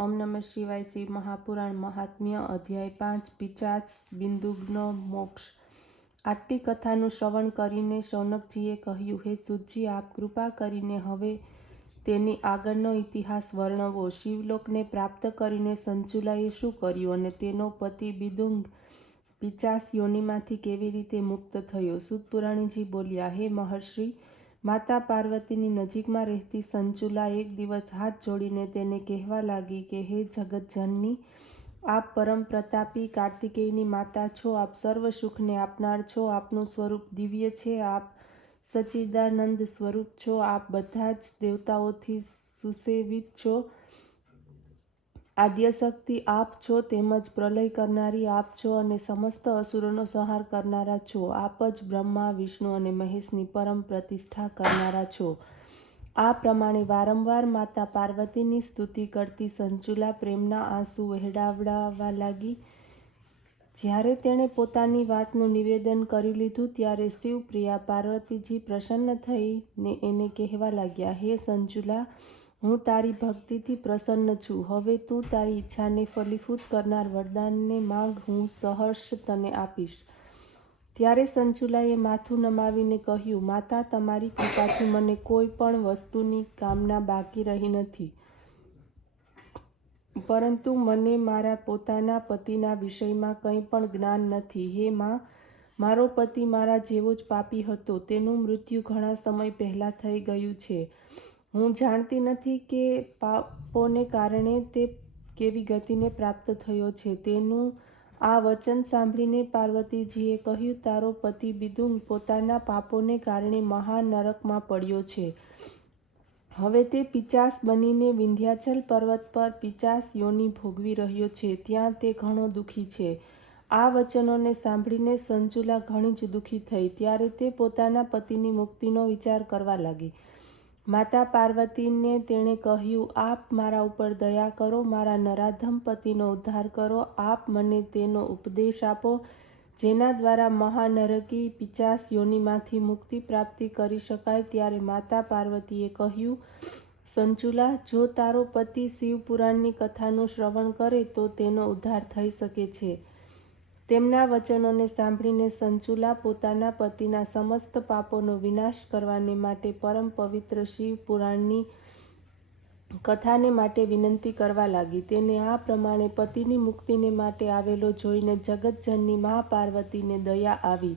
ઓમ નમઃ શિવાય. શિવ મહાપુરાણ મહાત્મ્ય અધ્યાય 5 પિશાચ બિંદુકનો મોક્ષ. આટલી કથાનું શ્રવણ કરીને શૌનકજીએ કહ્યું, હે સૂતજી, આપ કૃપા કરીને હવે તેની આગળનો ઇતિહાસ વર્ણવો. શિવલોકને પ્રાપ્ત કરીને સંચુલાએ શું કર્યું અને તેનો પતિ બિંદુક પિશાચ યોનિમાંથી કેવી રીતે મુક્ત થયો? સૂત પુરાણીજી બોલ્યા, હે મહર્ષિ, માતા પાર્વતીની નજીકમાં રહેતી સંચુલા એક દિવસ હાથ જોડીને તેને કહેવા લાગી કે હે જગતજનની, આપ પરમ પ્રતાપી કાર્તિકેયની માતા છો, આપ સર્વ સુખને આપનાર છો, આપનું સ્વરૂપ દિવ્ય છે, આપ સચ્ચિદાનંદ સ્વરૂપ છો, આપ બધા જ દેવતાઓથી સુસેવિત છો, આદ્યશક્તિ આપ છો, તેમજ પ્રલય કરનારી આપ છો અને સમસ્ત અસુરોનો સંહાર કરનારા છો. આપ જ બ્રહ્મા, વિષ્ણુ અને મહેશની પરમ પ્રતિષ્ઠા કરનારા છો. આ પ્રમાણે વારંવાર માતા પાર્વતીની સ્તુતિ કરતી સંચુલા પ્રેમના આંસુ વહેવડાવવા લાગી. જ્યારે તેણે પોતાની વાતનું નિવેદન કરી લીધું ત્યારે શિવપ્રિયા પાર્વતીજી પ્રસન્ન થઈને એને કહેવા લાગ્યા, હે સંચુલા, હું તારી ભક્તિથી પ્રસન્ન છું. હવે તું તારી ઈચ્છાને ફલીભૂત કરનાર વરદાનને માંગ, હું સહર્ષ તને આપીશ. ત્યારે સંચુલાએ માથું નમાવીને કહ્યું, માતા, તમારી કૃપાથી મને કોઈ પણ વસ્તુની કામના બાકી રહી નથી, પરંતુ મને મારા પોતાના પતિના વિષયમાં કંઈ પણ જ્ઞાન નથી. હે માં, મારો પતિ મારા જેવો જ પાપી હતો. તેનું મૃત્યુ ઘણા સમય પહેલાં થઈ ગયું છે. હું જાણતી નથી કે પાપોને કારણે તે કેવી ગતિને પ્રાપ્ત થયો છે. તેનું આ વચન સાંભળીને પાર્વતીજીએ કહ્યું, તારો પતિ બિંદુક પોતાના પાપોને કારણે મહાનરકમાં પડ્યો છે. હવે તે પિશાચ બનીને વિંધ્યાચલ પર્વત પર પિશાચ યોનિ ભોગવી રહ્યો છે. ત્યાં તે ઘણો દુઃખી છે. આ વચનોને સાંભળીને સંચુલા ઘણી જ દુઃખી થઈ. ત્યારે તે પોતાના પતિની મુક્તિનો વિચાર કરવા લાગી. માતા પાર્વતીને તેણે કહ્યું, આપ મારા ઉપર દયા કરો, મારા નરાધમ પતિનો ઉદ્ધાર કરો, આપ મને તેનો ઉપદેશ આપો, જેના દ્વારા મહાનરકી પિશાચ યોનિમાંથી મુક્તિ પ્રાપ્તિ કરી શકાય. ત્યારે માતા પાર્વતીએ કહ્યું, સંચુલા, જો તારો પતિ શિવપુરાણની કથાનું શ્રવણ કરે તો તેનો ઉદ્ધાર થઈ શકે છે. તેમના વચનોને સાંભળીને સંચુલા પોતાના પતિના સમસ્ત પાપોનો વિનાશ કરવાને માટે પરમ પવિત્ર શિવ પુરાણની કથાને માટે વિનંતી કરવા લાગી. તેને આ પ્રમાણે પતિની મુક્તિને માટે આવેલો જોઈને જગતજનની મા પાર્વતીને દયા આવી.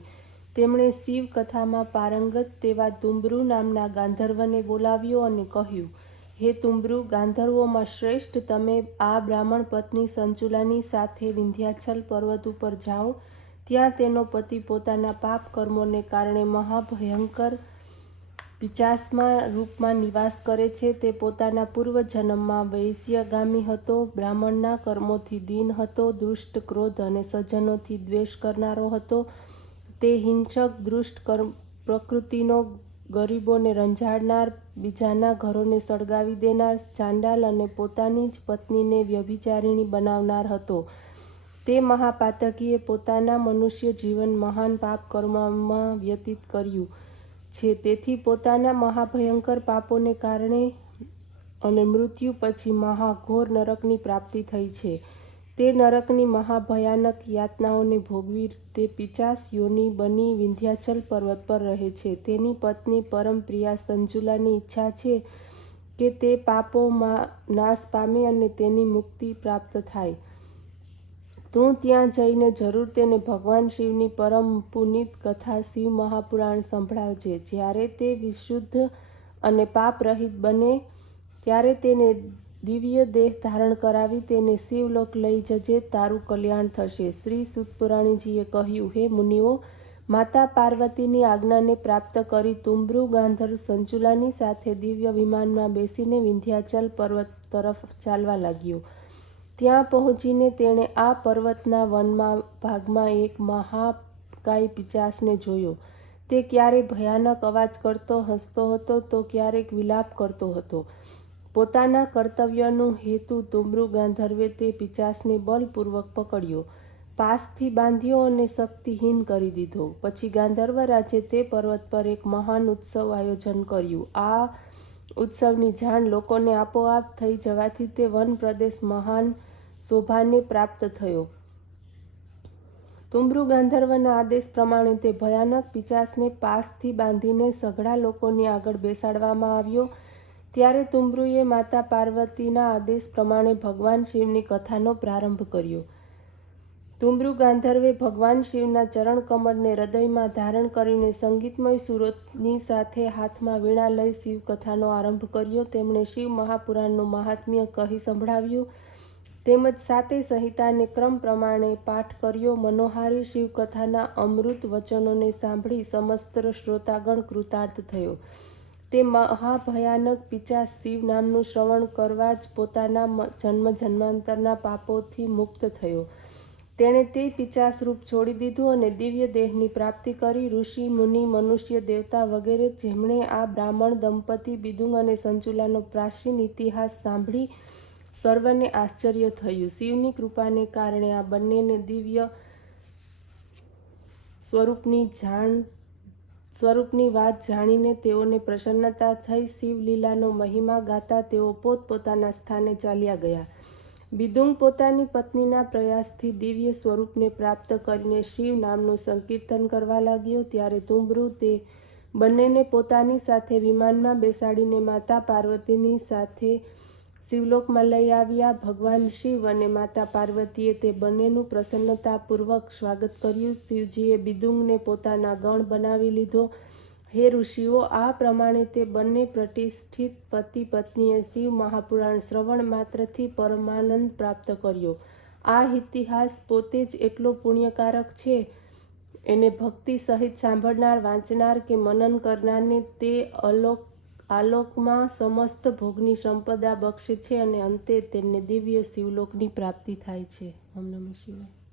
તેમણે શિવ કથામાં પારંગત તેવા તુંબરુ નામના ગાંધર્વને બોલાવ્યો અને કહ્યું, હે તુંબરુ, ગાંધર્વોમાં શ્રેષ્ઠ, તમે આ બ્રાહ્મણ પત્ની સંચુલાની સાથે વિંધ્યાચલ પર્વત ઉપર જાઓ. ત્યાં તેનો પતિ પોતાના પાપ કર્મોને કારણે મહાભયંકર પિશાચમાં રૂપમાં નિવાસ કરે છે. તે પોતાના પૂર્વ જન્મમાં વૈશ્યગામી હતો, બ્રાહ્મણના કર્મોથી દીન હતો, દુષ્ટ, ક્રોધ અને સજ્જનોથી દ્વેષ કરનારો હતો. તે હિંસક, દુષ્ટ પ્રકૃતિનો, ગરીબોને રંજાડનાર, બીજાના ઘરોને સળગાવી દેનાર, ચાંડાલ અને પોતાની જ પત્નીને વ્યભિચારિણી બનાવનાર હતો. તે મહાપાતકીએ પોતાના મનુષ્ય જીવન મહાન પાપ કર્મમાં વ્યતીત કર્યું છે. તેથી પોતાના મહાભયંકર પાપોને કારણે અને મૃત્યુ પછી મહાઘોર નરકની પ્રાપ્તિ થઈ છે. તે નરકની મહાભયાનક યાતનાઓને ભોગવી તે પિશાચ યોનિ બની વિંધ્યાચલ પર્વત પર રહે છે. તેની પત્ની પરમ પ્રિયા સંચુલાની ઈચ્છા છે કે તે પાપોમાં નાશ પામે અને તેની મુક્તિ પ્રાપ્ત થાય. તું ત્યાં જઈને જરૂર તેને ભગવાન શિવની પરમ પુનિત કથા શિવ મહાપુરાણ સંભળાવજે. જ્યારે તે વિશુદ્ધ અને પાપરહિત બને ત્યારે તેને દિવ્ય દેહ ધારણ કરાવી તેને શિવલોક લઈ જજે, તારું કલ્યાણ થશે. શ્રી સૂતપુરાણીજીએ કહ્યું, હે મુનિઓ, માતા પાર્વતીની આજ્ઞાને પ્રાપ્ત કરી તુંબરુ ગાંધર્વ સંચુલાની સાથે દિવ્ય વિમાનમાં બેસીને વિંધ્યાચલ પર્વત તરફ ચાલવા લાગ્યો. ત્યાં પહોંચીને તેણે આ પર્વતના વનમાં ભાગમાં એક મહાકાય પિશાચને જોયો. તે ક્યારેક ભયાનક અવાજ કરતો હસતો હતો તો ક્યારેક વિલાપ કરતો હતો. પોતાના કર્તવ્યનું હેતુ તુંબરુ ગાંધર્વે તે પિશાચને બલપૂર્વક પકડ્યો, પાસથી બાંધ્યો અને શક્તિહીન કરી દીધો. પછી ગાંધર્વ રાજે તે પર્વત પર એક મહાન ઉત્સવ આયોજન કર્યું. આ ઉત્સવની જાણ લોકોને આપોઆપ થઈ જવાથી તે વન પ્રદેશ મહાન શોભાને પ્રાપ્ત થયો. તુંબરુ ગાંધર્વના આદેશ પ્રમાણે તે ભયાનક પિશાચને પાસથી બાંધીને સઘળા લોકોની આગળ બેસાડવામાં આવ્યો. ત્યારે તુંબરુએ માતા પાર્વતીના આદેશ પ્રમાણે ભગવાન શિવની કથાનો પ્રારંભ કર્યો. તુંબરુ ગાંધર્વે ભગવાન શિવના ચરણ કમળને હૃદયમાં ધારણ કરીને સંગીતમય સુરોની સાથે હાથમાં વીણા લઈ શિવ કથાનો આરંભ કર્યો. તેમણે શિવ મહાપુરાણનું મહાત્મ્ય કહી સંભળાવ્યું તેમજ સાતે સંહિતાને ક્રમ પ્રમાણે પાઠ કર્યો. મનોહારી શિવકથાના અમૃત વચનોને સાંભળી સમસ્ત શ્રોતાગણ કૃતાર્થ થયો. તે મહાભયાનક પિશાચ શિવ નામનું શ્રવણ કરવા જ પોતાના જન્મ જન્માંતરના પાપોથી મુક્ત થયો. તેણે તે પિશાચ રૂપ છોડી દીધું અને દિવ્ય દેહની પ્રાપ્તિ કરી. ઋષિ મુનિ મનુષ્ય દેવતા વગેરે જેમણે આ બ્રાહ્મણ દંપતી બિદુંગ અને સંચુલાનો પ્રાચીન ઇતિહાસ સાંભળી સર્વને આશ્ચર્ય થયું. શિવની કૃપાને કારણે આ બંનેને દિવ્ય સ્વરૂપની વાત જાણીને તેઓને પ્રસન્નતા થઈ. શિવલીલાનો મહિમા ગાતા તેઓ પોતપોતાના સ્થાને ચાલ્યા ગયા. બિદુંગ પોતાની પત્નીના પ્રયાસથી દિવ્ય સ્વરૂપને પ્રાપ્ત કરીને શિવ નામનું સંકીર્તન કરવા લાગ્યો. ત્યારે તુંબરુ તે બંનેને પોતાની સાથે વિમાનમાં બેસાડીને માતા પાર્વતીની સાથે શિવલોકમાં લઈ આવ્યા. ભગવાન શિવ અને માતા પાર્વતીએ તે બંનેનું પ્રસન્નતાપૂર્વક સ્વાગત કર્યું. શિવજીએ બિદુંગને પોતાના ગણ બનાવી લીધો. હે ઋષિઓ, આ પ્રમાણે તે બંને પ્રતિષ્ઠિત પતિ પત્નીએ શિવ મહાપુરાણ શ્રવણ માત્રથી પરમાનંદ પ્રાપ્ત કર્યો. આ ઇતિહાસ પોતે જ એટલો પુણ્યકારક છે. એને ભક્તિ સહિત સાંભળનાર, વાંચનાર કે મનન કરનારને તે આલોકમાં સમસ્ત ભોગની સંપદા બક્ષે છે અને અંતે તેમને દિવ્ય શિવલોકની પ્રાપ્તિ થાય છે. ઓમ નમઃ શિવાય.